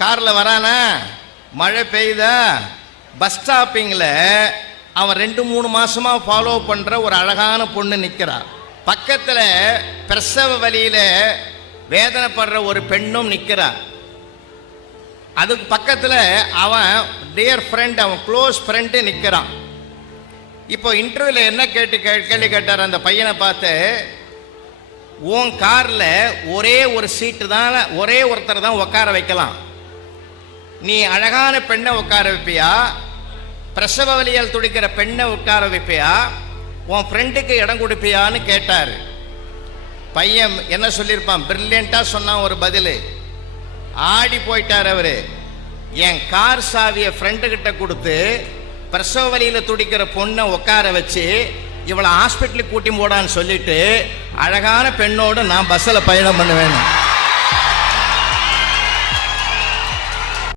காரில் வரானா, மழை பெய்யுதா, பஸ் ஸ்டாப்பிங்கில் அவன் 2-3 மாசமா ஃபாலோ பண்ணுற ஒரு அழகான பொண்ணு நிற்கிறான். பக்கத்தில் பிரசவ வலியில் வேதனைப்படுற ஒரு பெண்ணும் நிற்கிறான். அதுக்கு பக்கத்தில் அவன் டியர் ஃப்ரெண்ட், அவன் க்ளோஸ் ஃப்ரெண்டு நிற்கிறான். இப்போ இன்டர்வியூவில் என்ன கேள்வி கேட்டார் அந்த பையனை பார்த்து, உன் காரில் ஒரே ஒரு சீட்டு தான், ஒரே ஒருத்தர் தான் உட்கார வைக்கலாம், நீ அழகான பெண்ணை உட்கார வைப்பியா, பிரசவ வலியால் துடிக்கிற பெண்ணை உட்கார வைப்பியா, உன் ஃப்ரெண்டுக்கு இடம் கொடுப்பியான்னு கேட்டார். பையன் என்ன சொல்லியிருப்பான், பிரில்லியண்ட்டாக சொன்னான் ஒரு பதில். ஆடி போயிட்டார் அவர். என் கார் சாவியை ஃப்ரெண்டுக்கிட்ட கொடுத்து பிரசவ வலியில் துடிக்கிற பொண்ணை உட்கார வச்சு இவளை ஹாஸ்பிட்டலுக்கு கூட்டி போடான்னு சொல்லிட்டு அழகான பெண்ணோடு நான் பஸ்ஸில் பயணம் பண்ணுவேன்.